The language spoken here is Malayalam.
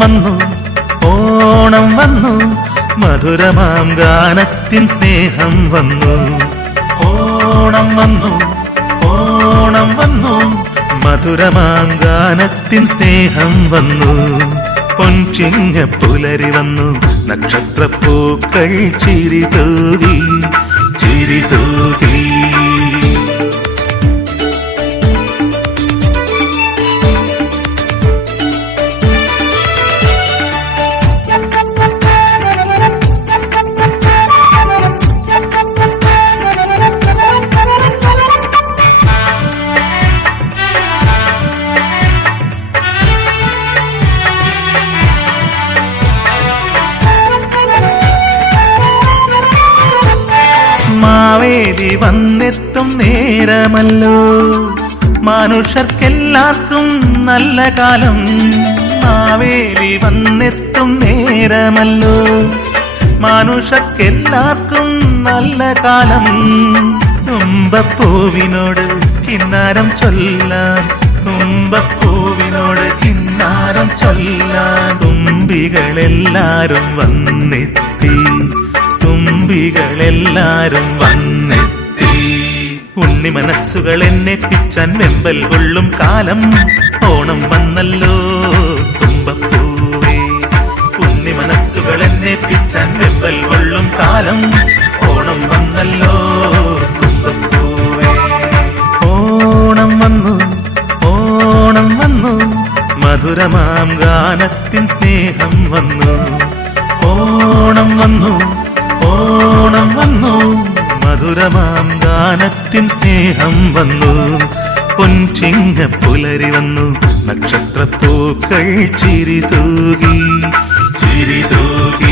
വന്നു ഓണം വന്നു മധുരമാം ഗാനത്തിൻ സ്നേഹം വന്നു ഓണം വന്നു ഓണം വന്നു മധുരമാം ഗാനത്തിൻ സ്നേഹം വന്നു പൊൻചിങ്ങ പുലരി വന്നു നക്ഷത്രപ്പൂക്കൾ ചിരി തൂകി ചിരി തൂകി മാവേലി വന്നെത്തും നേരമല്ലോ മനുഷ്യർക്കെല്ലാവർക്കും നല്ല കാലം മാവേലി വന്നെത്തും നേരമല്ലോ മനുഷ്യർക്കെല്ലാവർക്കും നല്ല കാലം തുമ്പപ്പൂവിനോട് കിന്നാരം ചൊല്ലാൻ തുമ്പപ്പൂവിനോട് കിന്നാരം ചൊല്ലാൻ തുമ്പികളെല്ലാരും വന്നെത്തി തുമ്പികളെല്ലാരും വന്നെത്തി ഉണ്ണി മനസ്സുകൾ എന്നെ പിച്ചാൻ വെമ്പൽ കൊള്ളും കാലം ഓണം വന്നല്ലോ തുമ്പപ്പൂവേ ഉണ്ണി മനസ്സുകൾ എന്നെ പിച്ചാൻ വെമ്പൽ കൊള്ളും കാലം ഓണം വന്നല്ലോ തുമ്പപ്പൂവേ ഓണം വന്നു ഓണം വന്നു മധുരമാം ഗാനത്തിൻ സ്നേഹം വന്നു ഓണം വന്നു ഓണം വന്നു മധുരമാം ഗാനത്തിൻ സ്നേഹം വന്നു പൊൻചിങ്ങ പുലരി വന്നു നക്ഷത്രപ്പൂക്കൾ ചിരി തൂകി ചിരി തൂകി